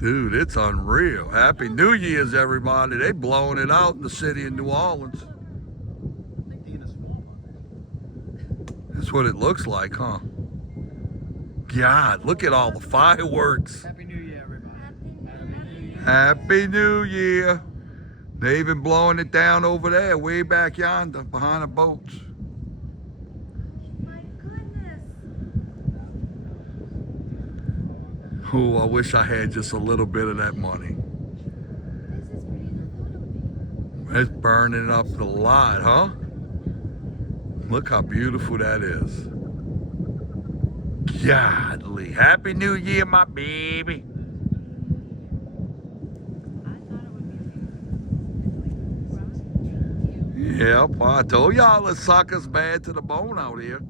Dude, it's unreal. Happy New Year's, everybody. They blowing it out in the city of New Orleans. That's what it looks like, huh? God, look at all the fireworks. Happy New Year, everybody. Happy New Year. They even blowing it down over there, way back yonder, behind the boats. My goodness. Oh, I wish I had just a little bit of that money. This is pretty than It's burning up the lot, huh? Look how beautiful that is. Godly. Happy New Year, my baby. Yep, I told y'all the sucker's bad to the bone out here.